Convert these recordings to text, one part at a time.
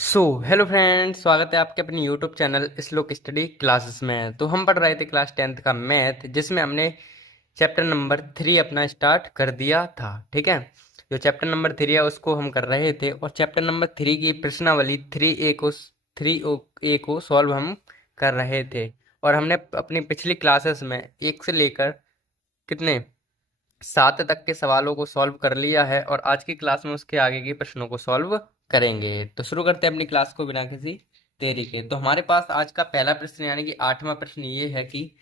Hello friends, स्वागत है आपके अपने यूट्यूब चैनल श्लोक स्टडी क्लासेस में। तो हम पढ़ रहे थे क्लास 10th का मैथ, जिसमें हमने चैप्टर नंबर 3 अपना स्टार्ट कर दिया था। ठीक है, जो चैप्टर नंबर 3 है उसको हम कर रहे थे, और चैप्टर नंबर 3 की प्रश्नावली 3A को सॉल्व हम कर रहे थे। और हमने अपनी पिछली क्लासेस में 1 से लेकर कितने 7 तक के सवालों को सॉल्व कर लिया है, और आज की क्लास में उसके आगे के प्रश्नों को सॉल्व करेंगे। तो शुरू करते हैं अपनी क्लास को बिना किसी देरी के। तो हमारे पास आज का पहला प्रश्न यानी कि 8वां प्रश्न ये है कि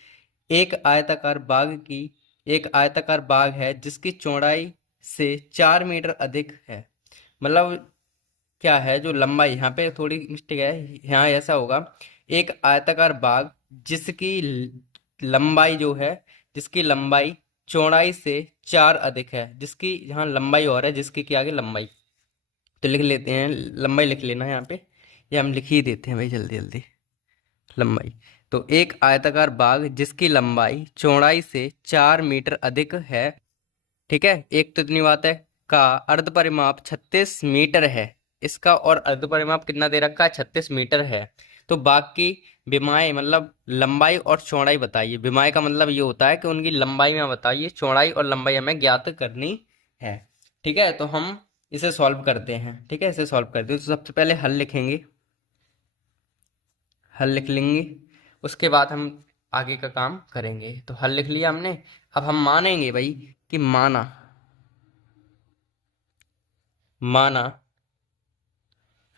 एक आयताकार बाग की एक आयताकार बाग है जिसकी चौड़ाई से 4 मीटर अधिक है। मतलब क्या है, जो लंबाई, यहाँ पे थोड़ी मिस्टेक है, यहाँ ऐसा होगा, एक आयताकार बाग जिसकी लंबाई जो है, जिसकी लंबाई चौड़ाई से 4 अधिक है। जिसकी यहाँ लंबाई और है, जिसकी क्या आगे लंबाई, तो लिख लेते हैं, लंबाई लिख लेना यहाँ पे, ये हम लिख ही देते हैं भाई जल्दी जल्दी। लंबाई, तो एक आयताकार बाग जिसकी लंबाई चौड़ाई से 4 मीटर अधिक है। ठीक है, एक तो इतनी बात है, का अर्ध परिमाप 36 मीटर है। इसका और अर्ध परिमाप कितना दे रखा है, 36 मीटर है। तो बाग की विमाएं मतलब लंबाई और चौड़ाई बताइए। विमाएं का मतलब ये होता है कि उनकी लंबाई में बताइए, चौड़ाई और लंबाई हमें ज्ञात करनी है। ठीक है, तो हम इसे सॉल्व करते हैं। ठीक है, इसे सॉल्व करते हैं। तो सबसे पहले हल लिखेंगे, हल लिख लेंगे, उसके बाद हम आगे का काम करेंगे। तो हल लिख लिया हमने। अब हम मानेंगे भाई कि माना माना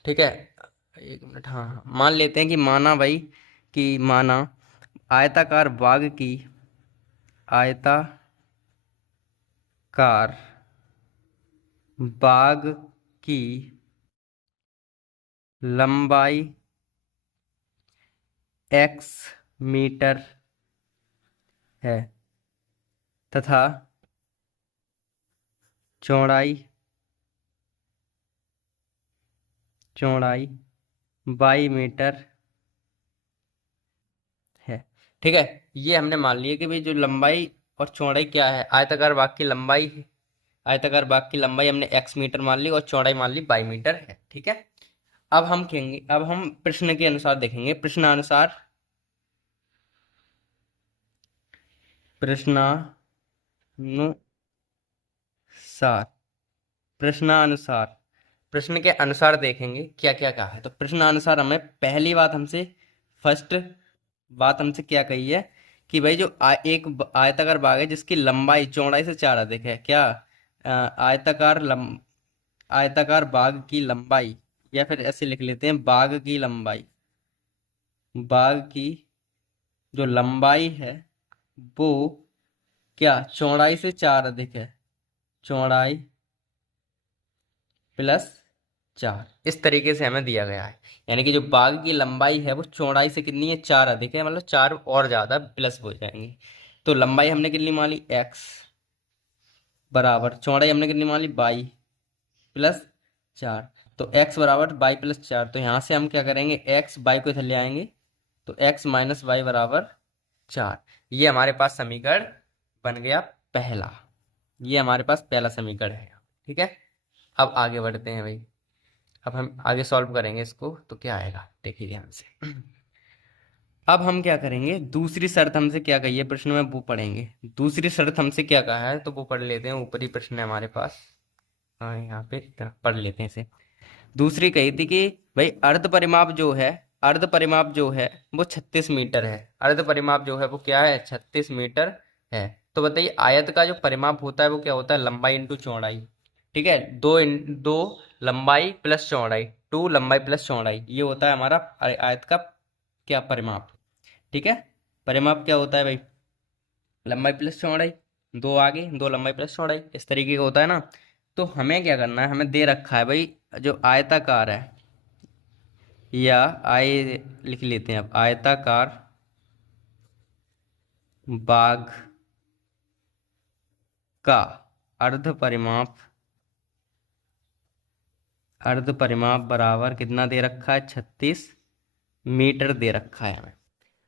ठीक है, एक मिनट, हाँ हाँ, मान लेते हैं कि माना भाई, कि माना आयताकार आयताकार बाग की लंबाई x मीटर है तथा चौड़ाई चौड़ाई 22 मीटर है। ठीक है, ये हमने मान लिया कि भाई जो लंबाई और चौड़ाई क्या है, आयताकार बाग की लंबाई हमने x मीटर मान ली और चौड़ाई मान ली 22 मीटर है। ठीक है, अब हम प्रश्न के अनुसार देखेंगे। प्रश्नानुसार प्रश्नानुसार प्रश्न के अनुसार देखेंगे क्या क्या कहा है। तो प्रश्नानुसार हमें पहली बात हमसे, फर्स्ट बात हमसे क्या कही है कि भाई जो आयताकार बाग है जिसकी लंबाई चौड़ाई से 4 अधिक है। क्या आयताकार बाग की लंबाई, या फिर ऐसे लिख लेते हैं, बाग की जो लंबाई है वो क्या चौड़ाई से 4 अधिक है। चौड़ाई प्लस 4, इस तरीके से हमें दिया गया है। यानी कि जो बाग की लंबाई है वो चौड़ाई से कितनी है, 4 अधिक है, मतलब 4 और ज्यादा प्लस हो जाएंगे। तो लंबाई हमने कितनी मान ली, x बराबर, चौड़ाई हमने कितनी मान ली, 22 + 4। तो x बराबर 22 + 4। तो यहाँ से हम क्या करेंगे, x बाई को इधर ले आएंगे, तो x - y बराबर 4। ये हमारे पास समीकरण बन गया पहला। ये हमारे पास पहला समीकरण है। ठीक है, अब आगे बढ़ते हैं भाई। अब हम आगे सॉल्व करेंगे इसको, तो क्या आएगा देखिए ध्यान से। अब हम क्या करेंगे, दूसरी शर्त हमसे क्या कही है प्रश्न में वो पढ़ेंगे। दूसरी शर्त हमसे क्या कहा है तो वो पढ़ लेते हैं, ऊपरी प्रश्न है हमारे पास। हाँ, यहाँ पे पढ़ लेते हैं इसे। दूसरी कही थी कि भाई अर्ध परिमाप जो है वो 36 मीटर है। अर्ध परिमाप जो है वो क्या है, 36 मीटर है। तो बताइए, आयत का जो परिमाप होता है वो क्या होता है, लंबाई इंटू चौड़ाई। ठीक है, दो लंबाई प्लस चौड़ाई, 2 लंबाई प्लस चौड़ाई, ये होता है हमारा आयत का क्या परिमाप। ठीक है, परिमाप क्या होता है भाई, लंबाई प्लस चौड़ाई, दो आगे दो लंबाई प्लस चौड़ाई, इस तरीके का होता है ना। तो हमें क्या करना है, हमें दे रखा है भाई जो आयताकार है, या आय लिख लेते हैं अब, आयताकार बाग का अर्ध परिमाप बराबर कितना दे रखा है, 36 मीटर दे रखा है हमें।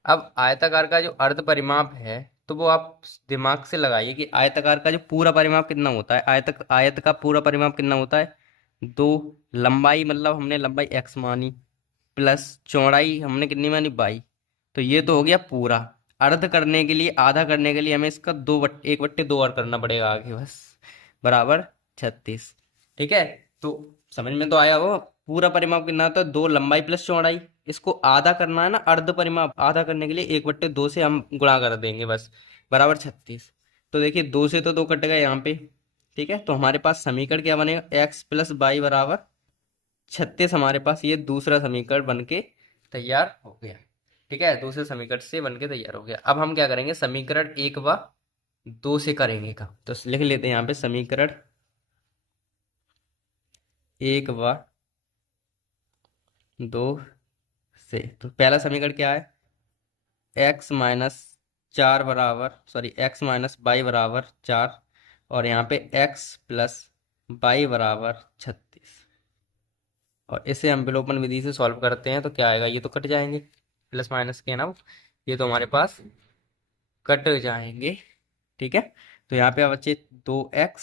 अब आयताकार का जो अर्ध परिमाप है, तो वो आप दिमाग से लगाइए कि आयताकार का जो पूरा परिमाप कितना होता है, आयत का पूरा परिमाप कितना होता है, दो लंबाई, मतलब हमने लंबाई x मानी, प्लस चौड़ाई हमने कितनी मानी बाई। तो ये तो हो गया पूरा। अर्ध करने के लिए, आधा करने के लिए हमें इसका 1/2 और करना पड़ेगा आगे बस, बराबर 36। ठीक है, तो समझ में तो आया वो। पूरा परिमाप कितना होता है, 2 लंबाई प्लस चौड़ाई। इसको आधा करना है ना, अर्ध परिमाप आधा करने के लिए 1/2 से हम गुणा कर देंगे बस, बराबर 36। तो देखिए 2 से तो 2 कट गए यहाँ पे। ठीक है, तो हमारे पास समीकरण क्या बनेगा, x प्लस बाई बराबर 36। हमारे पास ये दूसरा समीकरण बन के तैयार हो गया। ठीक है, दूसरे समीकरण से बन के तैयार हो गया। अब हम क्या करेंगे, समीकरण 1 व 2 से करेंगे काम। तो लिख लेते हैं यहाँ पे समीकरण 1 व 2 से। तो पहला समीकरण क्या है, एक्स माइनस बाई बराबर 4, और यहाँ पे एक्स प्लस बाई बराबर 36। और इसे हम विलोपन विधि से सॉल्व करते हैं तो क्या आएगा, ये तो कट जाएंगे, प्लस माइनस के ना, ये तो हमारे पास कट जाएंगे। ठीक है, तो यहाँ पे अब बचे 2x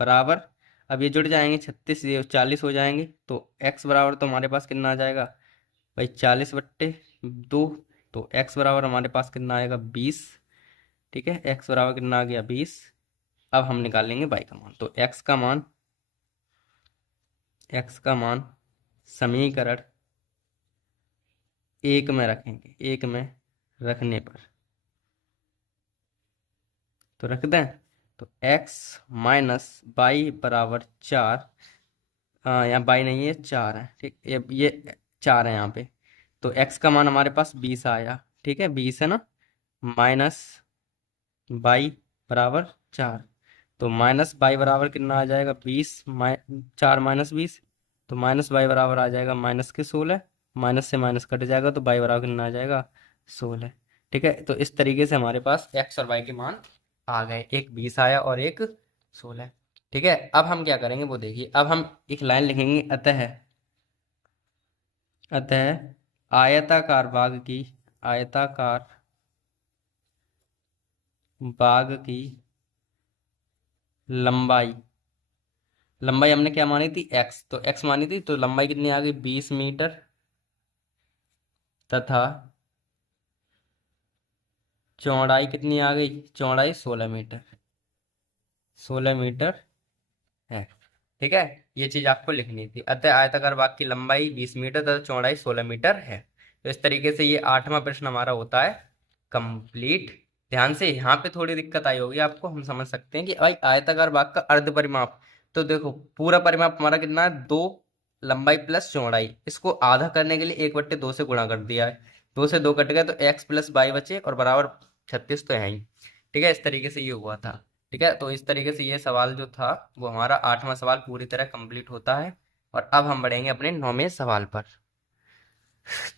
बराबर, अब ये जुड़ जाएंगे 36, ये 40 हो जाएंगे। तो x बराबर तो हमारे पास कितना आ जाएगा भाई, 40/2। तो x बराबर हमारे पास कितना आएगा, 20। ठीक है, x बराबर कितना आ गया, 20। अब हम निकालेंगे y का मान। तो x का मान समीकरण 1 में रखेंगे, 1 में रखने पर तो रख दें। तो x माइनस बाई बराबर 4, यहाँ बाई नहीं है, 4 है। ठीक, ये 4 है यहाँ पे। तो x का मान हमारे पास 20 आया। ठीक है, 20 है ना, माइनस बाई बराबर 4। तो माइनस बाई बराबर कितना आ जाएगा, 20 4 माइनस 20। तो माइनस बाई बराबर आ जाएगा माइनस के 16। माइनस से माइनस कट जाएगा तो बाई बराबर कितना आ जाएगा, 16। ठीक है, तो इस तरीके से हमारे पास एक्स और वाई के मान आ गए, एक 20 आया और एक 16। ठीक है, अब हम क्या करेंगे वो देखिए। अब हम एक लाइन लिखेंगे, अतः आयताकार बाग की लंबाई, लंबाई हमने क्या मानी थी, x, तो x मानी थी, तो लंबाई कितनी आ गई, 20 मीटर, तथा चौड़ाई कितनी आ गई, चौड़ाई 16 मीटर, 16 मीटर है। ठीक है, ये चीज आपको लिखनी थी। अतः आयताकार बाग की लंबाई 20 मीटर तथा चौड़ाई 16 मीटर है। तो इस तरीके से ये 8वां प्रश्न हमारा होता है कंप्लीट। ध्यान से, यहाँ पे थोड़ी दिक्कत आई होगी आपको, हम समझ सकते हैं कि भाई आयताकार बाग का अर्ध परिमाप। तो देखो पूरा परिमाप हमारा कितना है, 2 लंबाई प्लस चौड़ाई, इसको आधा करने के लिए 1/2 से गुणा कर दिया है। 2 से 2 कट गए तो x प्लस बाई बचे, और बराबर 36 तो है ही। ठीक है, इस तरीके से ये हुआ था। ठीक है, तो इस तरीके से ये सवाल जो था वो हमारा 8वां सवाल पूरी तरह कंप्लीट होता है। और अब हम बढ़ेंगे अपने 9वें सवाल पर।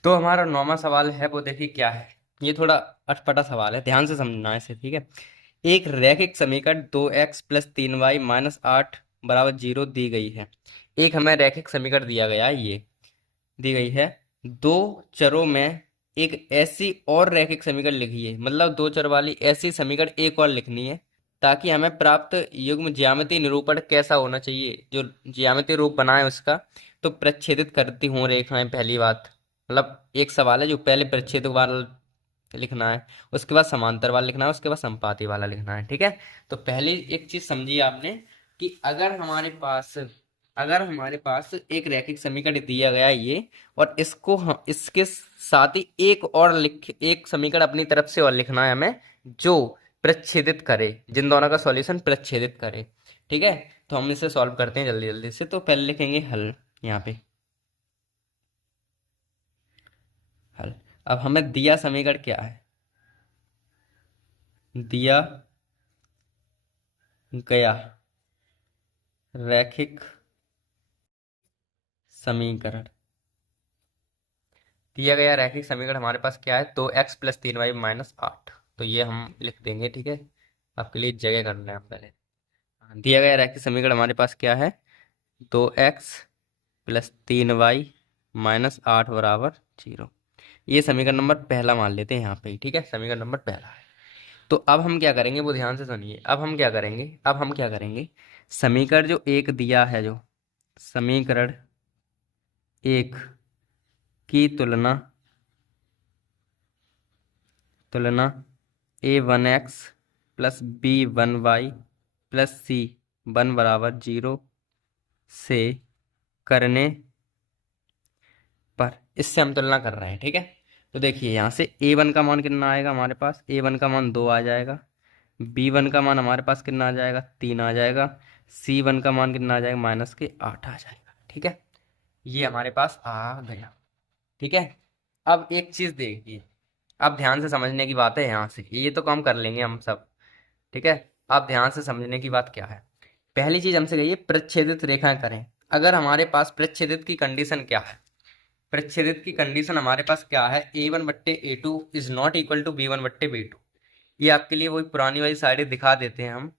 तो हमारा 9वां सवाल है वो देखिए क्या है। ये थोड़ा अटपटा सवाल है, ध्यान से समझना है इसे। ठीक है, एक रैखिक समीकरण 2x प्लस 3y माइनस 8 बराबर 0 दी गई है। एक हमें रैखिक समीकरण दिया गया है, ये दी गई है। दो चरों में एक ऐसी और रैखिक समीकरण लिखिए, मतलब 2 चर वाली ऐसी समीकरण एक और लिखनी है, ताकि हमें प्राप्त युग्म ज्यामितीय निरूपण कैसा होना चाहिए, जो ज्यामितीय रूप बनाए उसका। तो प्रच्छेदित करती हूँ रेखाएं, पहली बात, मतलब एक सवाल है जो पहले प्रच्छेदक वाला लिखना है, उसके बाद समांतर वाला लिखना है, उसके बाद संपाती वाला लिखना है। ठीक है, तो पहली एक चीज समझिए आपने कि अगर हमारे पास एक रैखिक समीकरण दिया गया है ये, और इसको हम इसके साथ ही एक समीकरण अपनी तरफ से और लिखना है हमें, जो प्रच्छेदित करे, जिन दोनों का सॉल्यूशन प्रच्छेदित करे। ठीक है, तो हम इसे सॉल्व करते हैं जल्दी जल्दी से। तो पहले लिखेंगे हल, यहाँ पे हल। अब हमें दिया समीकरण क्या है, दिया गया रैखिक समीकरण, दिया गया रैखिक समीकरण हमारे पास क्या है, 2x प्लस 3y माइनस 8। तो ये हम लिख देंगे। ठीक है, आपके लिए जगह करना है पहले। दिया गया रैखिक समीकरण हमारे पास क्या है, 2x प्लस 3y माइनस 8 बराबर 0। ये समीकरण नंबर पहला मान लेते हैं यहाँ पे ही। ठीक है, समीकरण नंबर पहला है। तो अब हम क्या करेंगे वो ध्यान से सुनिए। अब हम क्या करेंगे, समीकरण जो एक दिया है, जो समीकरण एक की तुलना a1x plus b1y plus c1 बराबर 0 से करने पर इससे हम तुलना कर रहे हैं। ठीक है, तो देखिए यहाँ से a1 का मान कितना आएगा हमारे पास, a1 का मान 2 आ जाएगा, b1 का मान हमारे पास कितना आ जाएगा, 3 आ जाएगा, c1 का मान कितना आ जाएगा, -8 आ जाएगा। ठीक है, ये हमारे पास आ गया। ठीक है, अब एक चीज देखिए, अब ध्यान से समझने की बात है, यहाँ से ये तो काम कर लेंगे हम सब। ठीक है, अब ध्यान से समझने की बात क्या है। पहली चीज हमसे कहिए प्रच्छेदित रेखाएं करें। अगर हमारे पास प्रच्छेदित की कंडीशन क्या है, प्रच्छेदित की कंडीशन हमारे पास क्या है, a1/a2 is not equal to b1/b2। ये आपके लिए वही पुरानी वाली साइडें दिखा देते हैं हम।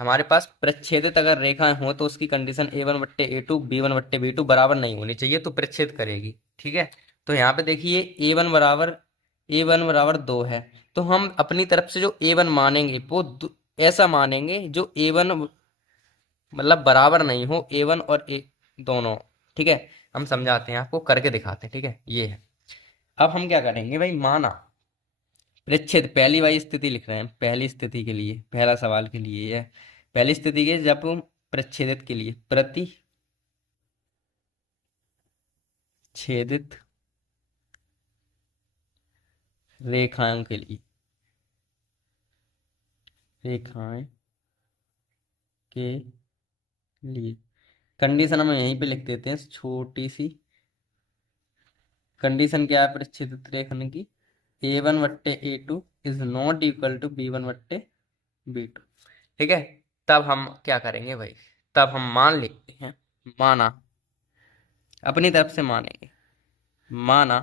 हमारे पास प्रच्छेदित अगर रेखाएं हो तो उसकी कंडीशन a1/a2 b1/b2 बराबर नहीं होनी चाहिए, तो प्रच्छेद करेगी। ठीक है, तो यहाँ पे देखिए a1 बराबर 2 है, तो हम अपनी तरफ से जो a1 मानेंगे वो ऐसा मानेंगे जो a1 मतलब बराबर नहीं हो, a1 और a दोनों। ठीक है, हम समझाते हैं आपको, करके दिखाते हैं। ठीक है, ये है। अब हम क्या करेंगे भाई, माना प्रच्छेद पहली वाली स्थिति लिख रहे हैं, पहली स्थिति के लिए, पहला सवाल के लिए है, पहली स्थिति के जब हम प्रच्छेदित के लिए, प्रतिच्छेदित रेखाओं के लिए, रेखाएं के लिए कंडीशन हम यहीं पे लिख देते हैं, छोटी सी कंडीशन क्या है प्रच्छेदित रेखन की, a1/a2 is not equal to b1/b2। ठीक है, तब हम क्या करेंगे भाई, तब हम मान लेते हैं, माना अपनी तरफ से मानेंगे, माना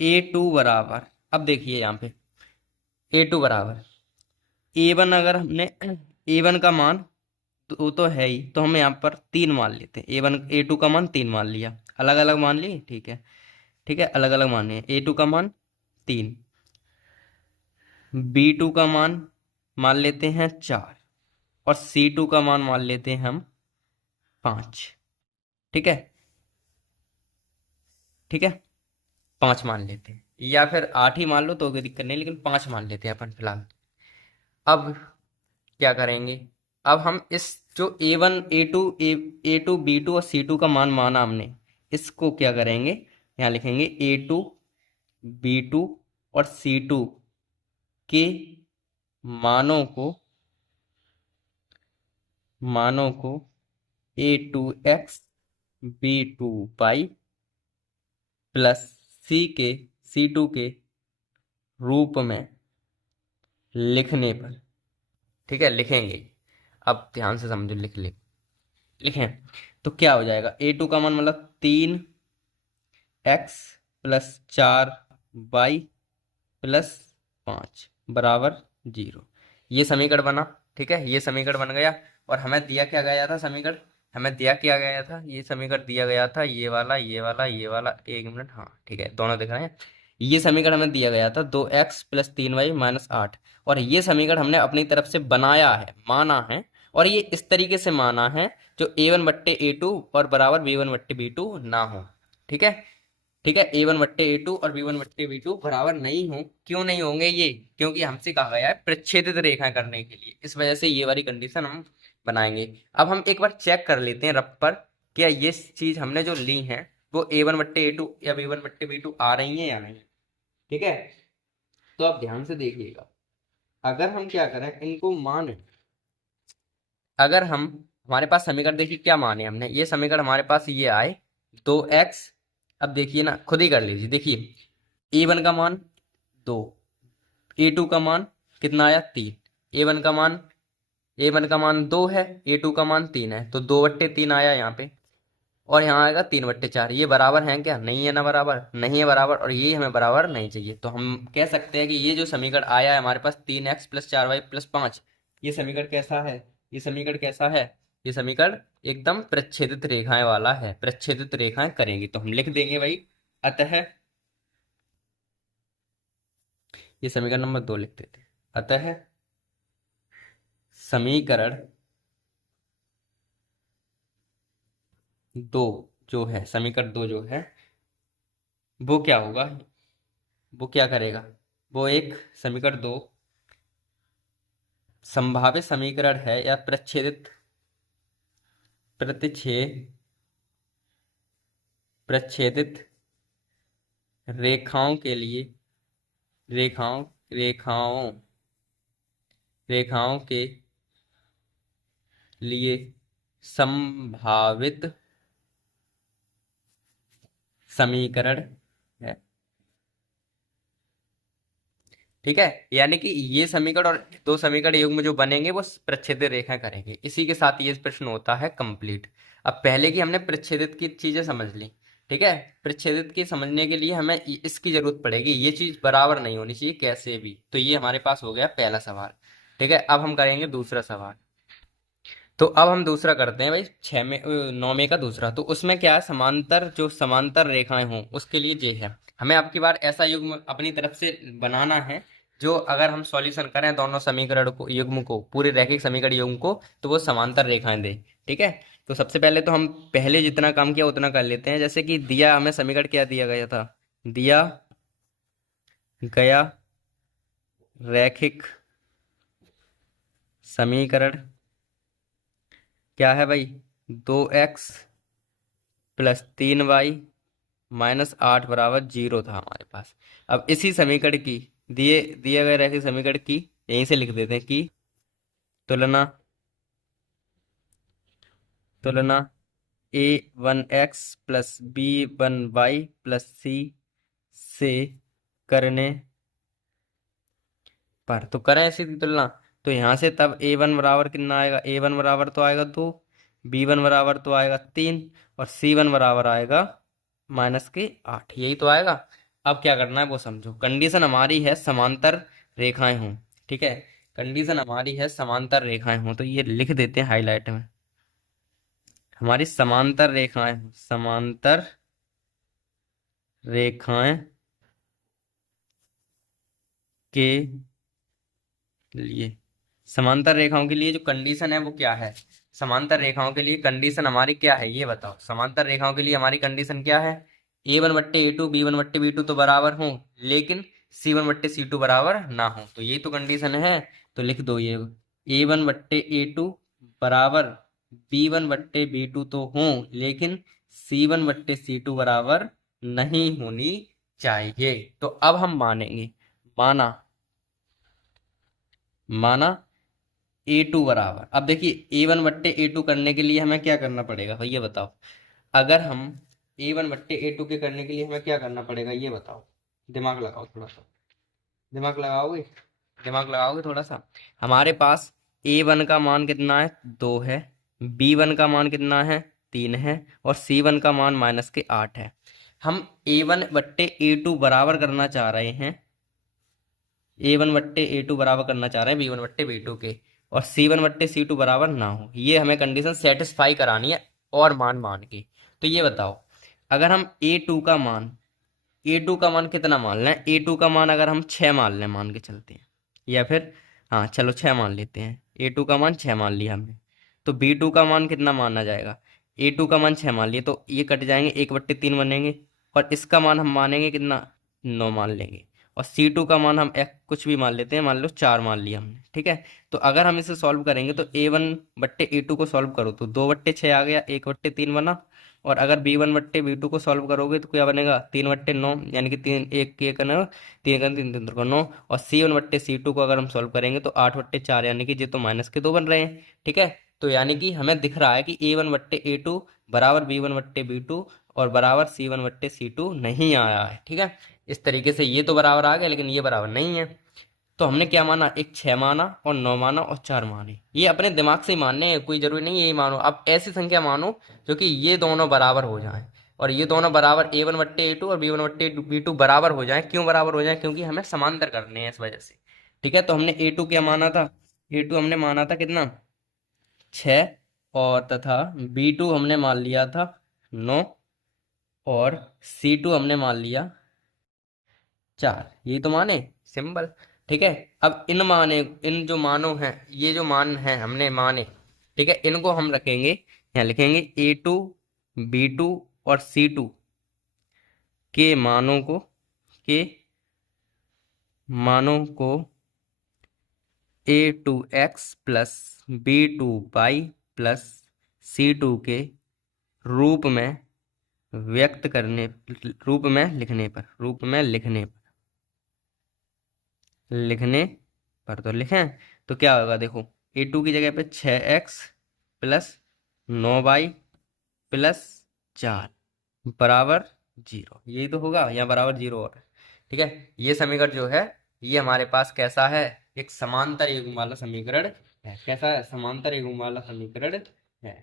a2 बराबर, अब देखिए यहाँ पे a2 बराबर a1, अगर हमने a1 का मान तो है ही, तो हम यहाँ पर 3 मान लेते हैं, a1 a2 का मान 3 मान लिया, अलग अलग मान लिए। ठीक है, ठीक है, अलग अलग मान लिए, a2 का मान 3, b2 का मान लेते हैं 4, और c2 का मान लेते हैं हम 5। ठीक है, ठीक है, 5 मान लेते हैं, या फिर 8 ही मान लो तो कोई दिक्कत नहीं, लेकिन 5 मान लेते हैं अपन फिलहाल। अब क्या करेंगे, अब हम इस जो a1 a2 b2 और c2 का मान माना हमने, इसको क्या करेंगे, यहाँ लिखेंगे a2 b2 और c2 के मानों को a2x b2y प्लस c2 के रूप में लिखने पर, ठीक है, लिखेंगे। अब ध्यान से समझो, लिखें तो क्या हो जाएगा, a2 का मान मतलब 3x प्लस 4y प्लस 5 बराबर 0। ये समीकरण बना। ठीक है, ये समीकरण बन गया, और हमें दिया क्या गया था समीकरण, हमें दिया क्या गया था, ये समीकरण दिया गया था, ये वाला ये वाला ये वाला, 1 मिनट, हाँ ठीक है, दोनों दिख रहे हैं। ये समीकरण हमें दिया गया था 2x प्लस 3y माइनस 8, और ये समीकरण हमने अपनी तरफ से बनाया है, माना है, और ये इस तरीके से माना है जो a1/a2 और बराबर b1/b2 ना हो। ठीक है, ठीक है, a1/a2 और b1/b2 बराबर नहीं हो, क्यों नहीं होंगे ये, क्योंकि हमसे कहा गया है प्रच्छेदित रेखाएं करने के लिए, इस वजह से ये वाली कंडीशन हम बनाएंगे। अब हम एक बार चेक कर लेते हैं रफ पर, क्या ये चीज हमने जो ली है वो a1/a2 या b1/b2 आ रही है या नहीं। ठीक है, तो आप ध्यान से देखिएगा, अगर हम क्या करें, इनको मान, अगर हम, हमारे पास समीकरण देखिए क्या माने हमने, ये समीकरण हमारे पास ये आए 2x, अब देखिए ना, खुद ही कर लीजिए, देखिए a1 का मान 2, a2 का मान कितना आया 3, a1 का मान 2 है, a2 का मान 3 है, तो 2/3 आया यहाँ पे, और यहाँ आएगा 3/4। ये बराबर है क्या, नहीं है ना, बराबर नहीं है, बराबर, और ये हमें बराबर नहीं चाहिए, तो हम कह सकते हैं कि ये जो समीकरण आया है हमारे पास 3x प्लस 4y प्लस 5, ये समीकरण कैसा है, ये समीकरण कैसा है, ये समीकरण एकदम प्रच्छेदित रेखाएं वाला है, प्रच्छेदित रेखाएं करेंगे, तो हम लिख देंगे भाई, अतः, ये समीकरण नंबर 2 लिख देते हैं, अतः समीकरण दो जो है, समीकरण दो जो है वो क्या होगा, वो क्या करेगा, वो एक समीकरण दो संभावित समीकरण है या प्रच्छेदित प्रतिच्छेद प्रच्छेदित रेखाओं के लिए रेखाओं रेखाओं रेखाओं के लिए संभावित समीकरण है। ठीक है, यानी कि ये समीकरण और दो समीकरण युग्म जो बनेंगे वो प्रच्छेदित रेखा करेंगे। इसी के साथ ये प्रश्न होता है कंप्लीट। अब पहले की हमने प्रच्छेदित की चीजें समझ ली, ठीक है। प्रच्छेदित की समझने के लिए हमें इसकी जरूरत पड़ेगी, ये चीज बराबर नहीं होनी चाहिए कैसे भी। तो ये हमारे पास हो गया पहला सवाल। ठीक है, अब हम करेंगे दूसरा सवाल। तो अब हम दूसरा करते हैं भाई, 9 में का दूसरा। तो उसमें क्या है, समांतर जो समांतर रेखाएं हों उसके लिए ये है। हमें अब की बार ऐसा युग्म अपनी तरफ से बनाना है जो अगर हम सॉल्यूशन करें दोनों समीकरण को, युग्म को, पूरे रैखिक समीकरण युग्म को, तो वो समांतर रेखाएं दे। ठीक है, तो सबसे पहले तो हम पहले जितना काम किया उतना कर लेते हैं। जैसे कि दिया हमें समीकरण क्या दिया गया था, दिया गया रैखिक समीकरण क्या है भाई, 2x + 3y - 8 = 0 था हमारे पास। अब इसी समीकरण की दिए दिए गए रैखिक समीकरण की यहीं से लिख देते हैं कि तुलना तुलना a1x + b1y + c से करने पर। तो करें ऐसी तुलना, तो यहाँ से तब a1 बराबर कितना आएगा, a1 बराबर तो आएगा 2, b1 बराबर तो आएगा 3 और c1 बराबर आएगा -8। यही तो आएगा। अब क्या करना है वो समझो। कंडीशन हमारी है समांतर रेखाएं हों। ठीक है, कंडीशन हमारी है समांतर रेखाएं हों, तो ये लिख देते हैं हाईलाइट में, हमारी समांतर रेखाएं हों, समांतर रेखाएं के लिए, समांतर रेखाओं के लिए जो कंडीशन है वो क्या है, समांतर रेखाओं के लिए कंडीशन हमारी क्या है ये बताओ। समांतर रेखाओं के लिए हमारी कंडीशन क्या है, a1/a2 b1/b2 तो बराबर हो, लेकिन c1/c2 बराबर ना हो। तो यही तो कंडीशन है। तो लिख दो ये, a1/a2 बराबर b1/b2 तो हो, लेकिन c1/c2 बराबर नहीं होनी चाहिए। तो अब हम मानेंगे, माना माना a2 बराबर। अब देखिए a1/a2 करने के लिए हमें क्या करना पड़ेगा भाई ये बताओ। अगर हम a1/a2 के करने के लिए हमें क्या करना पड़ेगा ये बताओ, दिमाग लगाओ थोड़ा सा, दिमाग लगाओगे, दिमाग लगाओगे थोड़ा सा। हमारे पास a1 का मान कितना है, 2 है, b1 का मान कितना है, 3 है, और c1 का मान -8 है। हम a1/a2 बराबर करना चाह रहे हैं, a1/a2 बराबर करना चाह रहे हैं b1/b2 के, और c1/c2 बराबर ना हो। ये हमें कंडीशन सेटिस्फाई करानी है और मान मान के। तो ये बताओ, अगर हम a2 का मान कितना मान लें, a2 का मान अगर हम 6 मान लें, मान के चलते हैं, या फिर हाँ चलो 6 मान लेते हैं, a2 का मान 6 मान लिया हमने, तो b2 का मान कितना माना जाएगा, a2 का मान 6 मान लिया, तो ये कट जाएंगे, 1/3 बनेंगे, और इसका मान हम मानेंगे कितना, 9 मान लेंगे, और C2 का मान हम कुछ भी मान लेते हैं, मान लो 4 मान लिया हमने। ठीक है, तो अगर हम इसे सॉल्व करेंगे तो a1/a2 को सॉल्व करो तो 2/6 आ गया, 1/3 बना, और अगर b1/b2 को सॉल्व करोगे तो क्या बनेगा, 3/9, यानी कि 3 1 1 ना, 3 3 3 9, और c1/c2 को अगर हम सॉल्व करेंगे तो 8/4, यानी कि ये तो -2 बन रहे हैं। ठीक है, तो यानी कि हमें दिख रहा है कि a1/a2 बराबर b1/b2 और बराबर c1/c2 नहीं आया है। ठीक है, इस तरीके से ये तो बराबर आ गया, लेकिन ये बराबर नहीं है। तो हमने क्या माना, एक 6 माना और 9 माना और 4 माने। ये अपने दिमाग से ही मानने हैं, कोई जरूरी नहीं है यही मानो। अब ऐसी संख्या मानो जो कि ये दोनों बराबर हो जाएं, और ये दोनों बराबर a1/a2 और b1/b2 बराबर हो जाएं। क्यों बराबर हो जाएं, क्योंकि हमें समांतर करने हैं इस वजह से। ठीक है, तो हमने a2 क्या माना था, a2 हमने माना था कितना, 6, और तथा b2 हमने मान लिया था 9, और c2 हमने मान लिया 4। यही तो माने, सिंपल। ठीक है, अब इन जो मानों हैं, ये जो मान हैं हमने माने, ठीक है, इनको हम रखेंगे यहाँ, लिखेंगे a2 B2 और C2 के के मानों को A2x plus B2y plus C2 के रूप में लिखने पर तो लिखें। तो क्या होगा, देखो A2 की जगह पे 6x प्लस 9y प्लस 4 बराबर 0, यही तो होगा, यहाँ बराबर 0 हो रहा है। ठीक है, ये समीकरण जो है ये हमारे पास कैसा है, एक समांतर युग्म वाला समीकरण है। कैसा है, समांतर युग्म वाला समीकरण है।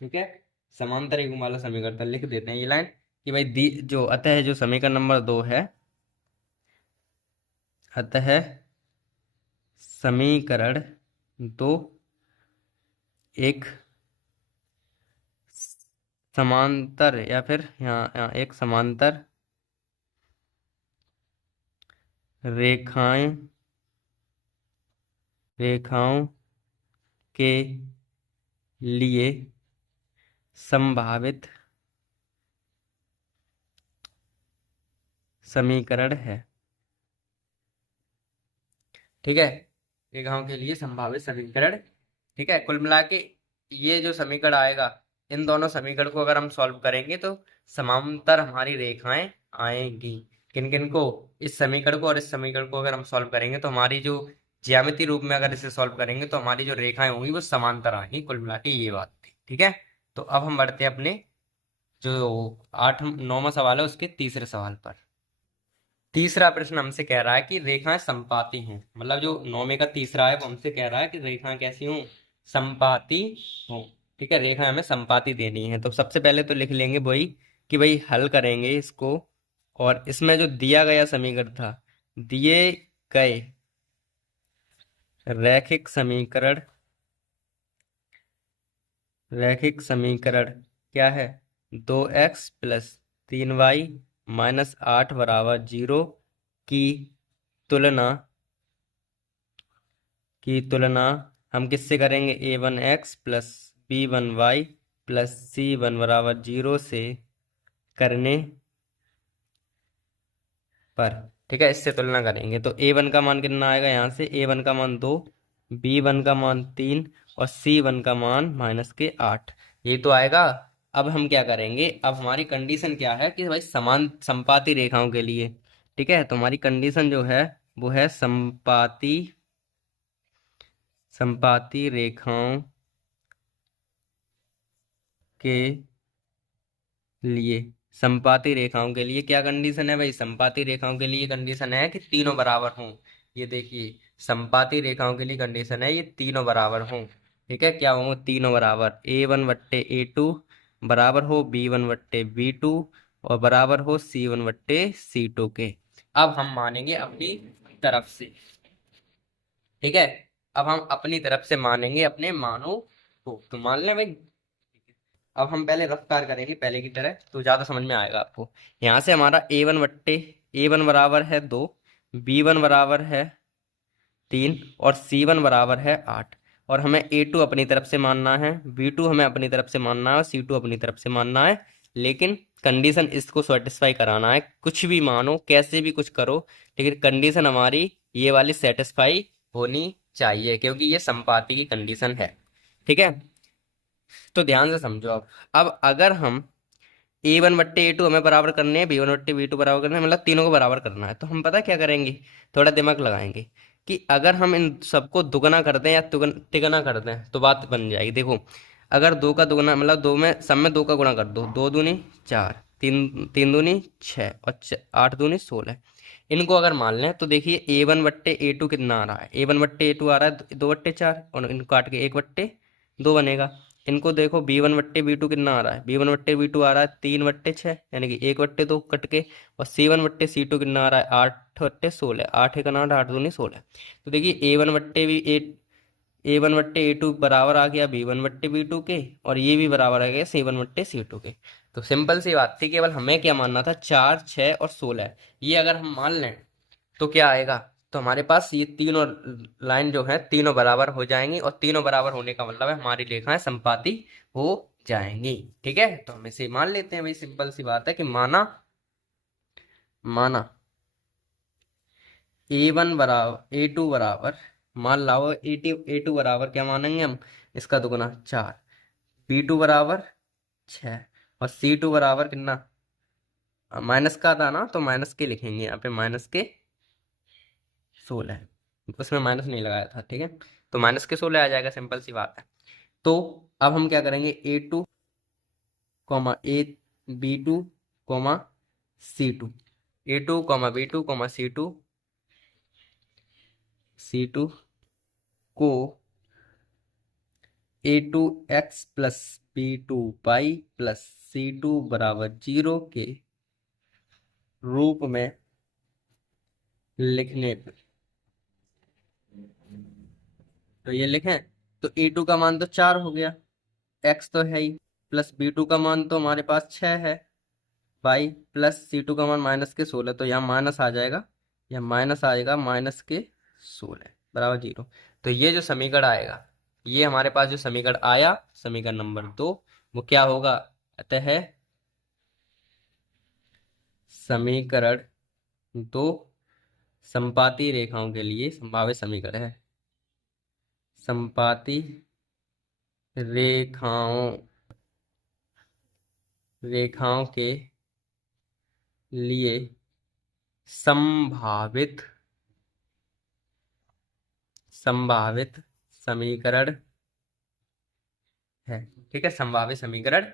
ठीक है, समांतर युग्म वाला समीकरण, तो लिख देते हैं ये लाइन कि भाई जो अतः जो समीकरण नंबर 2 है, अतः समीकरण 2 एक समांतर, या फिर यहाँ एक समांतर रेखाओं के लिए संभावित समीकरण है। ठीक है, रेखाओं के लिए संभावित समीकरण। ठीक है, कुल मिला के ये जो समीकरण आएगा, इन दोनों समीकरण को अगर हम सॉल्व करेंगे तो समांतर हमारी रेखाएं आएंगी। किन किन को, इस समीकरण को और इस समीकरण को अगर हम सॉल्व करेंगे तो हमारी जो ज्यामितीय रूप में अगर इसे सॉल्व करेंगे तो हमारी जो रेखाएं होंगी वो समांतर आएंगी। कुल मिला के ये बात थी। ठीक है, तो अब हम बढ़ते हैं अपने जो 9वां सवाल है उसके तीसरे सवाल पर। तीसरा प्रश्न हमसे कह रहा है कि रेखाएं समपाती हों, मतलब जो 9वें का तीसरा है वो हमसे कह रहा है कि रेखाएं कैसी हों, समपाती हों। ठीक है, रेखाएं हमें समपाती देनी है। तो सबसे पहले तो लिख लेंगे वही कि भाई हल करेंगे इसको, और इसमें जो दिया गया समीकरण था, दिए गए रैखिक समीकरण क्या है, 2x प्लस 3y माइनस 8 बराबर 0 की तुलना हम किससे करेंगे, a1x plus b1y plus c1 बराबर 0 से करने पर। ठीक है, इससे तुलना करेंगे तो a1 का मान कितना आएगा, यहाँ से a1 का मान 2, b1 का मान 3 और c1 का मान -8, ये तो आएगा। अब हम क्या करेंगे, अब हमारी कंडीशन क्या है कि भाई समान समपाती रेखाओं के लिए। ठीक है, तो हमारी कंडीशन जो है वो है समपाती रेखाओं के लिए, समपाती रेखाओं के लिए क्या कंडीशन है भाई, समपाती रेखाओं के लिए कंडीशन है कि तीनों बराबर हों। ये देखिए, समपाती रेखाओं के लिए कंडीशन है ये तीनों बराबर हों। ठीक है, क्या होंगे, तीनों बराबर, a1/a2 बराबर हो b1/b2 और बराबर हो c1/c2 के। अब हम मानेंगे अपनी तरफ से। ठीक है, अब हम अपनी तरफ से मानेंगे अपने मानों को, तो मान लें भाई। अब हम पहले रफ्तार करेंगे पहले की तरह, तो ज्यादा समझ में आएगा आपको। यहाँ से हमारा a1 बराबर है 2, b1 बराबर है 3 और c1 बराबर है 8, और हमें a2 अपनी तरफ से मानना है, b2 हमें अपनी तरफ से मानना है और c2 अपनी तरफ से मानना है। लेकिन कंडीशन इसको सेटिस्फाई कराना है, कुछ भी मानो कैसे भी कुछ करो, लेकिन कंडीशन हमारी ये वाली सेटिस्फाई होनी चाहिए, क्योंकि ये समपाती की कंडीशन है। ठीक है, तो ध्यान से समझो। अब अगर हम a1/a2 हमें बराबर करने हैं, b1/b2 बराबर करने हैं, मतलब तीनों को बराबर करना है, तो हम पता क्या करेंगे, थोड़ा दिमाग लगाएंगे कि अगर हम इन सबको दुगना कर दें या तिगना कर दें तो बात बन जाएगी। देखो, अगर दो का दुगना, मतलब दो में सब में दो का गुणा कर दो, 2 दूनी 4, 3 दूनी 6 और 8 दूनी 16, इनको अगर मान लें तो देखिए a1/a2 कितना आ रहा है, a1/a2 आ रहा है 2/4, और इनको काट के 1/2 बनेगा। इनको देखो b1/b2 कितना आ रहा है, b1/b2 आ रहा है 3/6, यानी कि 1/2 कट के, और c1/c2 कितना आ रहा है 8/16, 8 1 8, 8 दूनी 16। तो देखिए a1/a2 बराबर आ गया b1/b2 के, और ये भी बराबर आ गया c1/c2 के। तो सिंपल सी बात थी, केवल हमें क्या मानना था, 4 6 और 16, ये अगर हम मान लें तो क्या आएगा, तो हमारे पास ये तीनों लाइन जो है तीनों बराबर हो जाएंगी, और तीनों बराबर होने का मतलब है हमारी रेखाएं समपाती हो जाएंगी। ठीक है, तो हम इसे मान लेते हैं भाई, सिंपल सी बात है कि माना माना A1 बराबर A2 बराबर, मान लाओ A2 बराबर क्या मानेंगे हम, इसका दुगुना 4, B2 बराबर 6 और C2 बराबर कितना, माइनस का था ना तो माइनस के लिखेंगे यहाँ पे, माइनस के 16, उसमें माइनस नहीं लगाया था। ठीक है, तो माइनस के 16 आ जाएगा, सिंपल सी बात है। तो अब हम क्या करेंगे, A2 comma B2 comma C2, A2 comma B2 comma C2 को A2 x plus B2 y plus C2 बराबर 0 के रूप में लिखने पर, तो ये लिखें, तो A2 का मान तो 4 हो गया, x तो है ही, प्लस B2 का मान तो हमारे पास 6 है, y प्लस C2 का मान माइनस के 16, तो यहाँ माइनस आ जाएगा, यह माइनस आएगा माइनस के 16 बराबर 0। तो ये जो समीकरण आएगा, ये हमारे पास जो समीकरण आया, समीकरण नंबर 2, वो क्या होगा, अतः समीकरण 2 समपाती रेखाओं के लिए संभावित समीकरण है। समपाती रेखाओं रेखाओं के लिए संभावित संभावित समीकरण है। ठीक है, संभावित समीकरण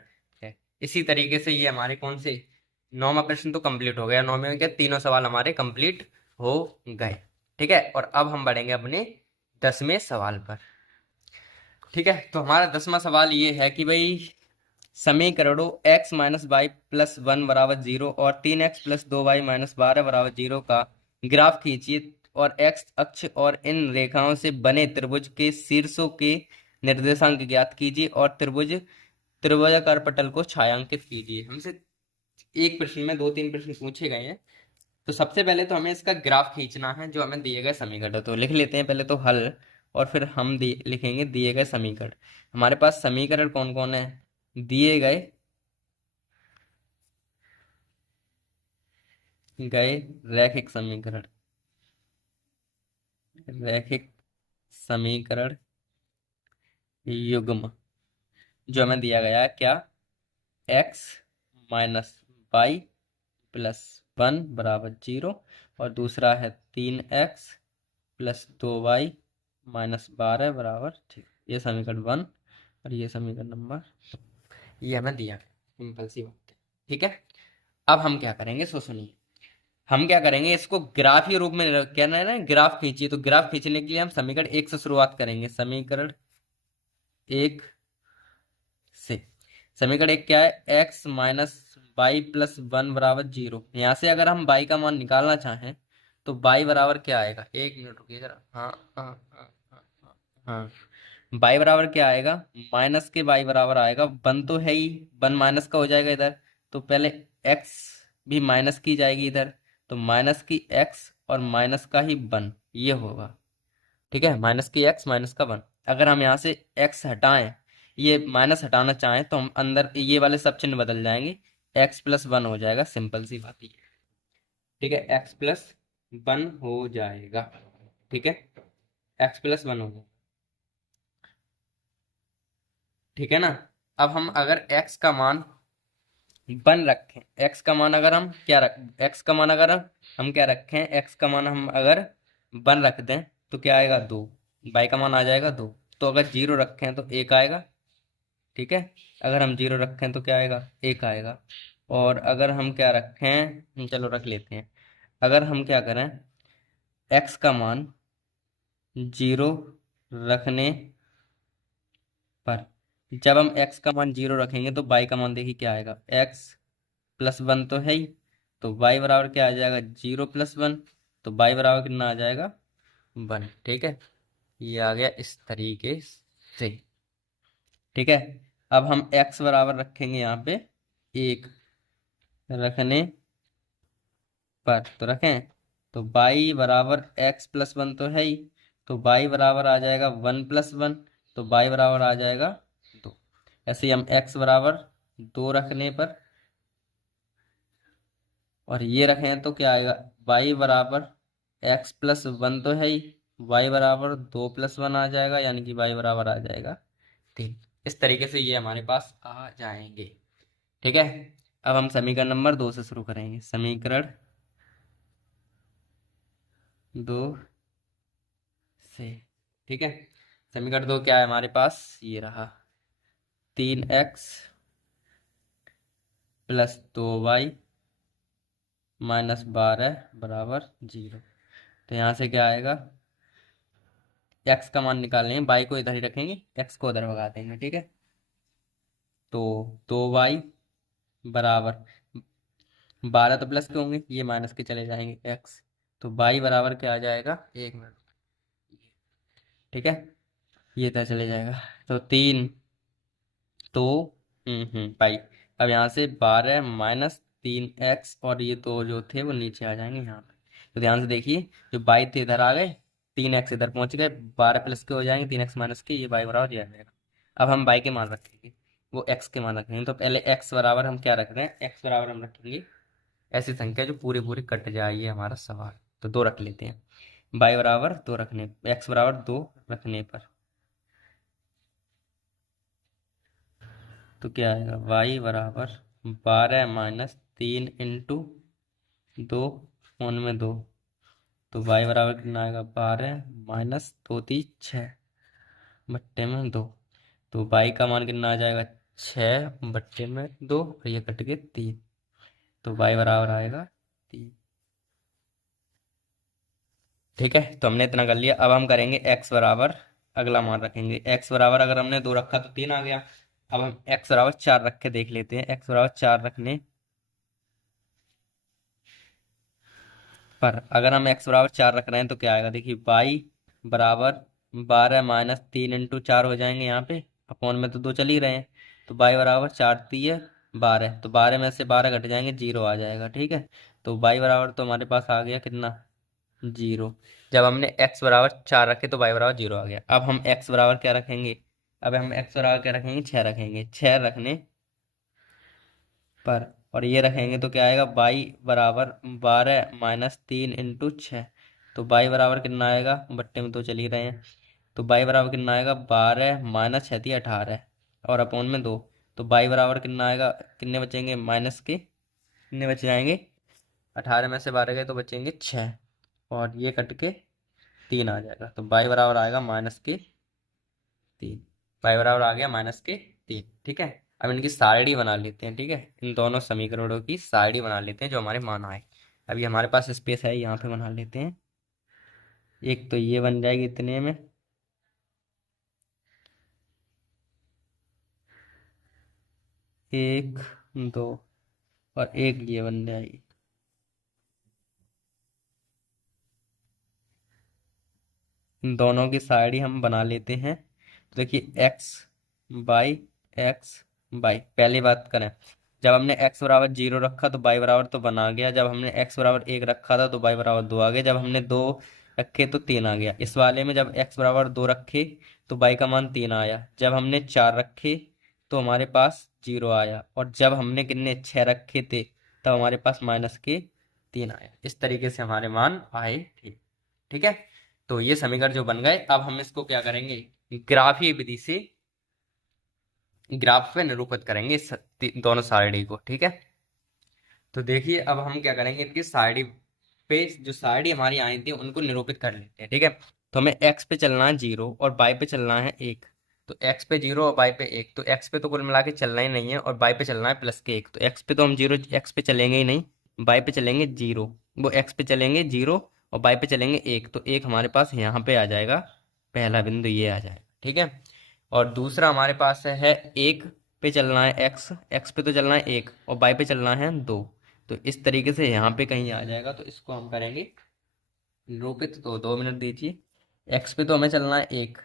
है। इसी तरीके से ये हमारे कौन से, 9वां प्रश्न तो कंप्लीट हो गया, 9वें में क्या तीनों सवाल हमारे कंप्लीट हो गए। ठीक है, और अब हम बढ़ेंगे अपने 10वें सवाल पर। ठीक है, तो हमारा 10वां सवाल ये है कि भाई समीकरणों x माइनस वाई प्लस 1 बराबर 0 और 3x प्लस 2y माइनस 12 बराबर 0 का ग्राफ खींचिए और x अक्ष और इन रेखाओं से बने त्रिभुज के शीर्षों के निर्देशांक ज्ञात कीजिए और त्रिभुजाकार पटल को छायांकित कीजिए। हमसे एक प्रश्न में 2-3 प्रश्न पूछे गए हैं, तो सबसे पहले तो हमें इसका ग्राफ खींचना है जो हमें दिए गए समीकरण। तो लिख लेते हैं पहले तो हल, और फिर हम लिखेंगे दिए गए समीकरण। हमारे पास समीकरण कौन कौन है, दिए गए रैखिक समीकरण, रैखिक समीकरण युग्म जो हमें दिया गया है क्या, x माइनस वाई प्लस 1 बराबर 0 और दूसरा है 3x प्लस 2y माइनस 12 बराबर 0। ये समीकरण 1 और ये समीकरण नंबर, ये हमें दिया सिंपल सी बात है। ठीक है, अब हम क्या करेंगे, सो सुनिए, हम क्या करेंगे, इसको ग्राफीय रूप में कहना है ना, ग्राफ खींचिए। तो ग्राफ खींचने के लिए हम समीकरण 1 से शुरुआत करेंगे। समीकरण 1 से, समीकरण 1 क्या है, x माइनस वाई प्लस 1 बराबर 0। यहाँ से अगर हम y का मान निकालना चाहें तो y बराबर क्या आएगा, 1 मिनट रुकिए जरा, हाँ हाँ हाँ हाँ हाँ हाँ, y बराबर क्या आएगा, माइनस के y बराबर आएगा 1 तो है ही, 1 माइनस का हो जाएगा इधर, तो पहले x भी माइनस की जाएगी इधर, तो माइनस की x और माइनस का ही 1 ये होगा। ठीक है, माइनस की x माइनस का 1, अगर हम यहाँ से x हटाएं, ये माइनस हटाना चाहें तो हम अंदर ये वाले सब चिन्ह बदल जाएंगे, x प्लस 1 हो जाएगा, सिंपल सी बात है। ठीक है, x प्लस 1 हो जाएगा। ठीक है, x प्लस 1 हो जाएगा। ठीक है ना, अब हम अगर x का मान 1 रखें, x का मान अगर हम क्या रख x का मान अगर हम क्या रखें, x का मान हम अगर 1 रख दें तो क्या आएगा, 2, y का मान आ जाएगा 2। तो अगर 0 रखें तो 1 आएगा। ठीक है, अगर हम 0 रखें तो क्या आएगा, 1 आएगा। और अगर हम क्या रखें, चलो रख लेते हैं, अगर हम क्या करें, x का मान 0 रखने पर, जब हम x का मान 0 रखेंगे तो y का मान देखिए क्या आएगा, x प्लस 1 तो है ही, तो y बराबर क्या आ जाएगा, 0 प्लस 1, तो y बराबर कितना आ जाएगा, 1। ठीक है, ये आ गया इस तरीके से। ठीक है, अब हम x बराबर रखेंगे यहाँ पे 1 रखने पर, तो रखें, तो y बराबर x प्लस 1 तो है ही, तो y बराबर आ जाएगा 1 प्लस 1, तो y बराबर आ जाएगा 2। ऐसे ही हम x बराबर 2 रखने पर और ये रखें तो क्या आएगा, y बराबर x प्लस 1 तो है ही, y बराबर 2 प्लस 1 आ जाएगा, यानी कि y बराबर आ जाएगा 3। इस तरीके से ये हमारे पास आ जाएंगे। ठीक है, अब हम समीकरण नंबर 2 से शुरू करेंगे। समीकरण 2 से, ठीक है, समीकरण 2 क्या है हमारे पास, ये रहा 3x प्लस 2y माइनस 12 बराबर 0। तो यहाँ से क्या आएगा, x का मान निकालेंगे, y को इधर ही रखेंगे, x को उधर भगा देंगे। ठीक है, तो 2y बराबर 12 तो प्लस के होंगे, ये माइनस के चले जाएंगे x, तो y बराबर क्या आ जाएगा, 1 मिनट, ठीक है, ये इधर चले जाएगा, तो 3, तो पाई। अब यहाँ से 12 माइनस 3x और ये तो जो थे वो नीचे आ जाएंगे यहाँ पे। तो ध्यान से देखिए, जो बाई थे इधर आ गए, 3x इधर पहुंच गए, 12 प्लस के हो जाएंगे, 3x माइनस के, ये बाई बराबर ये आ जाएगा। अब हम बाई के मान रखेंगे, वो x के मान रखेंगे। तो पहले x बराबर हम क्या रख रहे हैं, x बराबर हम रखेंगे ऐसी संख्या जो पूरी पूरी कट जाए, ये हमारा सवाल। तो 2 रख लेते हैं, बाई बराबर 2 रखने, x बराबर 2 रखने पर तो क्या आएगा, y बराबर 12 माइनस 3 इंटू 2 में 2, तो y बराबर कितना आएगा, 12 माइनस 2 3 6 बट्टे में 2, तो y का मान कितना आ जाएगा, 6 बट्टे में 2, और ये कट के 3, तो y बराबर आएगा 3। ठीक है, तो हमने इतना कर लिया। अब हम करेंगे x बराबर, अगला मान रखेंगे x बराबर, अगर हमने 2 रखा तो 3 आ गया। अब हम x बराबर 4 रख के देख लेते हैं। x बराबर 4 रखने पर अगर हम x बराबर 4 रख रहे हैं तो क्या आएगा, देखिए y बराबर 12 माइनस 3 इंटू 4 हो जाएंगे यहाँ पे, अपॉन में तो 2 चल ही रहे हैं, तो y बराबर 4 3 12, तो 12 में से 12 घट जाएंगे, 0 आ जाएगा। ठीक है, तो y बराबर तो हमारे पास आ गया कितना, 0। जब हमने x बराबर 4 रखे तो y बराबर 0 आ गया। अब हम x बराबर क्या रखेंगे, अब हम x बराबर क्या रखेंगे, 6 रखेंगे। 6 रखने पर और ये रखेंगे तो क्या आएगा, y बराबर 12 माइनस 3 इंटू 6, तो y बराबर कितना आएगा, बट्टे में तो चल ही रहे हैं, तो y बराबर कितना आएगा, 12 माइनस 6 18 और अपॉन में 2, तो y बराबर कितना आएगा, कितने बचेंगे, माइनस के कितने बच जाएंगे, 18 में से 12 गए तो बचेंगे 6, और ये कट के 3 आ जाएगा, तो y बराबर आएगा -3। y बराबर आ गया -3। ठीक है, अब इनकी सारणी बना लेते हैं। ठीक है, इन दोनों समीकरणों की सारणी बना लेते हैं जो हमारे मान आए। अभी हमारे पास स्पेस है, यहाँ पे बना लेते हैं। एक तो ये बन जाएगी इतने में, एक, दो, और एक ये बन जाएगी। इन दोनों की सारणी हम बना लेते हैं। तो देखिए बाई एक्स बाई, पहली बात करें, जब हमने x बराबर 0 रखा तो y बराबर तो बना गया, जब हमने x बराबर 1 रखा था तो y बराबर 2 आ गया, जब हमने 2 रखे तो 3 आ गया। इस वाले में जब x बराबर 2 रखे तो y का मान 3 आया, जब हमने 4 रखे तो हमारे पास 0 आया, और जब हमने कितने 6 रखे थे तब हमारे पास माइनस के 3 आया। इस तरीके से हमारे मान आए थे। ठीक है, तो ये समीकरण जो बन गए, अब हम इसको क्या करेंगे, ग्राफीय विधि से ग्राफ पे निरूपित करेंगे इस दोनों सारणी को। ठीक है, तो देखिए अब हम क्या करेंगे, इनकी सारणी पे जो सारणी हमारी आई थी उनको निरूपित कर लेते हैं। ठीक है, तो हमें x पे चलना है 0 और y पे चलना है 1, तो x पे 0 और y पे 1, तो x पे तो कुल मिला के चलना ही नहीं है, और y पे चलना है +1, तो x पे तो हम 0 x पे चलेंगे ही नहीं, y पे चलेंगे 0, वो x पे चलेंगे 0 और y पे चलेंगे 1, तो 1 हमारे पास यहाँ पे आ जाएगा, पहला बिंदु ये आ जाएगा। ठीक है, और दूसरा हमारे पास है 1 पे चलना है x पे तो चलना है 1 और y पे चलना है 2, तो इस तरीके से यहाँ पे कहीं आ जाएगा, तो इसको हम करेंगे निरूपित। तो 2 मिनट दीजिए, x पे तो हमें चलना है 1,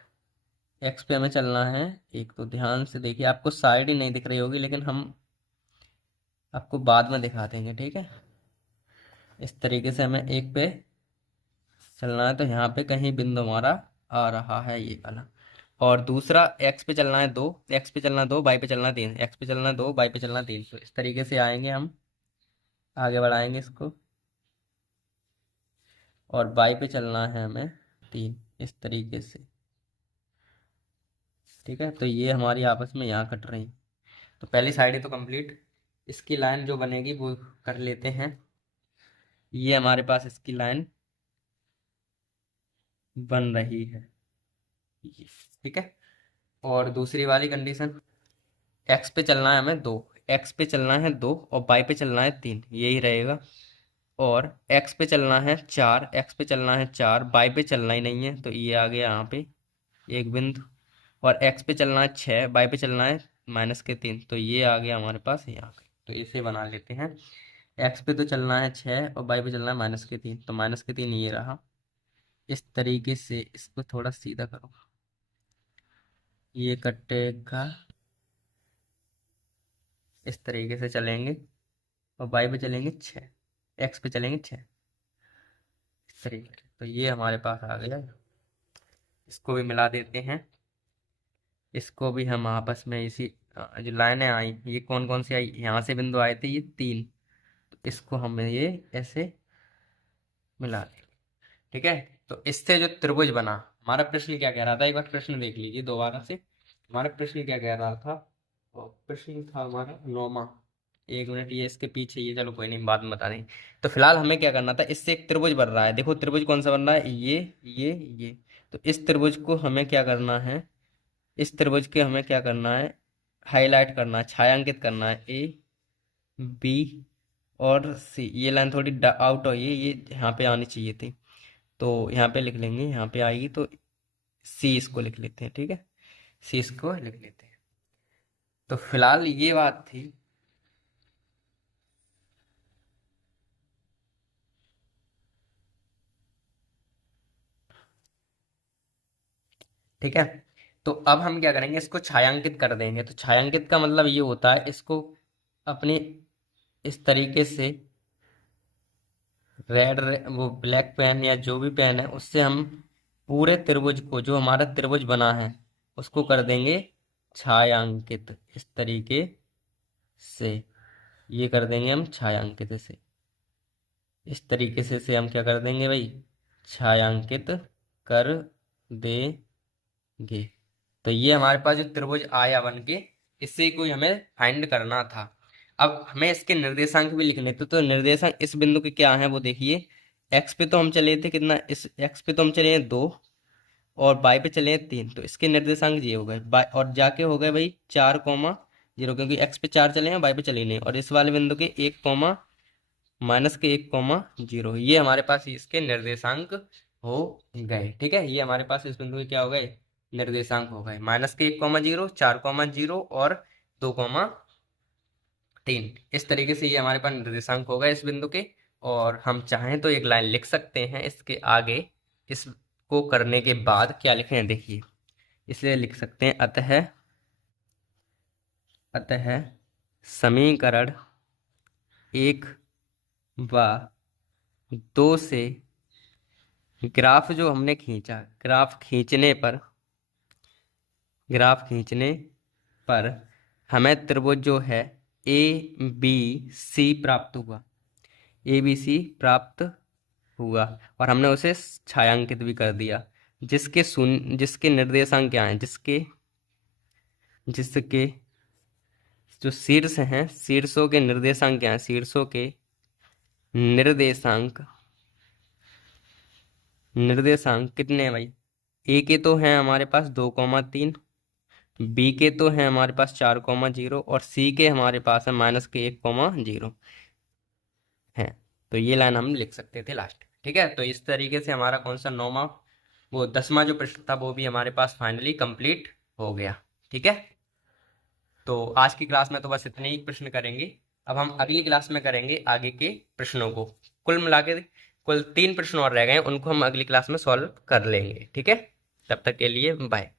x पे हमें चलना है 1, तो ध्यान से देखिए, आपको साइड ही नहीं दिख रही होगी लेकिन हम आपको बाद में दिखा देंगे। ठीक है, इस तरीके से हमें 1 पे चलना है, तो यहाँ पे कहीं बिंदु हमारा आ रहा है ये वाला, और दूसरा एक्स पे चलना है 2, एक्स पे चलना 2, वाई पे चलना 3, एक्स पे चलना 2, वाई पे चलना 3। तो इस तरीके से आएंगे हम, आगे बढ़ाएंगे इसको, और वाई पे चलना है हमें 3, इस तरीके से। ठीक है, तो ये हमारी आपस में यहाँ कट रही। तो पहली साइड है तो कंप्लीट, इसकी लाइन जो बनेगी वो कर लेते हैं। ये हमारे पास इसकी लाइन बन रही है, ठीक है। और दूसरी वाली कंडीशन, एक्स पे चलना है हमें 2, एक्स पे चलना है 2 और वाई पे चलना है 3, यही रहेगा। और एक्स पे चलना है 4, एक्स पे चलना है 4, वाई पे चलना ही नहीं है, तो ये आ गया यहाँ पे एक बिंदु। और एक्स पे चलना है 6, वाई पे चलना है -3, तो ये आ गया हमारे पास यहाँ पे। तो इसे बना लेते हैं। एक्स पे तो चलना है 6 और वाई पे चलना है -3, तो -3 ये रहा। इस तरीके से इसको थोड़ा सीधा करो, ये कटेगा, इस तरीके से चलेंगे। और वाई पे चलेंगे 6, एक्स पे चलेंगे 6, इस तरीके से। तो ये हमारे पास आ गया। इसको भी मिला देते हैं, इसको भी हम आपस में इसी जो लाइनें आई, ये कौन कौन सी आई, यहाँ से बिंदु आए थे ये 3, तो इसको हम ये ऐसे मिला देंगे। ठीक है, तो इससे जो त्रिभुज बना, हमारा प्रश्न क्या कह रहा था, एक बार प्रश्न देख लीजिए दोबारा से। हमारा प्रश्न क्या कह रहा था, और प्रश्न था हमारा 9वां। एक मिनट, ये इसके पीछे, ये चलो कोई नहीं, बाद में बता दें। तो फिलहाल हमें क्या करना था, इससे एक त्रिभुज बन रहा है, देखो त्रिभुज कौन सा बन रहा है, ये। तो इस त्रिभुज को हमें क्या करना है, इस त्रिभुज के हमें क्या करना है, हाईलाइट करना है, छायांकित करना है। ए, बी और सी, ये लाइन थोड़ी आउट हो, ये यहाँ पे आनी चाहिए थी, तो यहाँ पे लिख लेंगे, यहाँ पे आएगी तो सी इसको लिख लेते हैं। ठीक है, सी इसको लिख लेते हैं। तो फिलहाल ये बात थी। ठीक है, तो अब हम क्या करेंगे, इसको छायांकित कर देंगे। तो छायांकित का मतलब ये होता है, इसको अपनी इस तरीके से रेड, वो ब्लैक पेन या जो भी पेन है, उससे हम पूरे त्रिभुज को, जो हमारा त्रिभुज बना है, उसको कर देंगे छायांकित, इस तरीके से। ये कर देंगे हम छायांकित से, इस तरीके से हम क्या कर देंगे भाई, छायांकित कर देंगे। तो ये हमारे पास जो त्रिभुज आया बन के, इससे कोई हमें फाइंड करना था। अब हमें इसके निर्देशांक भी लिखने थे, तो निर्देशांक इस बिंदु के क्या है वो देखिए। एक्स पे तो हम चले थे कितना, इस एक्स पे तो हम चले हैं 2, और वाई पे चले हैं 3, तो इसके निर्देशांक ये हो गए। और जाके हो गए भाई 4,0, क्योंकि एक्स पे 4 चले हैं, वाई पे चले नहीं। और इस वाले बिंदु के 1, -1,0, ये हमारे पास इसके निर्देशांक हो गए। ठीक है, ये हमारे पास इस बिंदु के क्या हो गए, निर्देशांक हो गए। -1,0, 4,0 और 2,3, इस तरीके से ये हमारे पास निर्देशांक हो गए इस बिंदु के। और हम चाहें तो एक लाइन लिख सकते हैं इसके आगे, इसको करने के बाद क्या लिखें देखिए, इसलिए लिख सकते हैं अतः समीकरण 1 व 2 से ग्राफ जो हमने खींचा, ग्राफ खींचने पर हमें त्रिभुज जो है ए बी सी प्राप्त हुआ, ABC प्राप्त हुआ। और हमने उसे छायांकित भी कर दिया, जिसके निर्देशांक क्या हैं, जिसके जो शीर्ष हैं, शीर्षों के निर्देशांक क्या हैं, शीर्षों के निर्देशांक कितने हैं भाई, ए के तो हैं हमारे पास 2,3, बी के तो हैं हमारे पास 4,0, और सी के हमारे पास है -1,0 है। तो ये लाइन हम लिख सकते थे लास्ट। ठीक है, तो इस तरीके से हमारा कौन सा 9वां, वो 10वां जो प्रश्न था, वो भी हमारे पास फाइनली कंप्लीट हो गया। ठीक है, तो आज की क्लास में तो बस इतने ही प्रश्न करेंगे। अब हम अगली क्लास में करेंगे आगे के प्रश्नों को, कुल मिला के कुल 3 प्रश्न और रह गए हैं, उनको हम अगली क्लास में सॉल्व कर लेंगे। ठीक है, तब तक के लिए बाय।